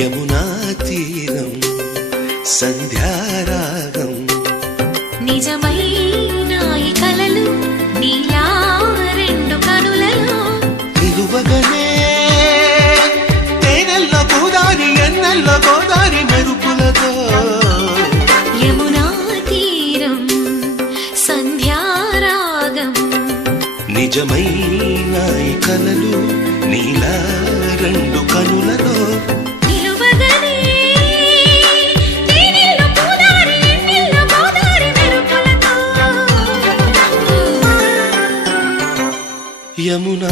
యమునా తీరం సంధ్యారాగం నిజమైన ఈ కలలు నీలా రెండు కనులలో నిలువగనే తేనెల్లో గోదారి ఎన్నెల్లో గోదారి మెరుపులతో యమునా తీరం సంధ్యారాగం నిజమైన ఈ కలలు నీలా రెండు కనులలో యమునా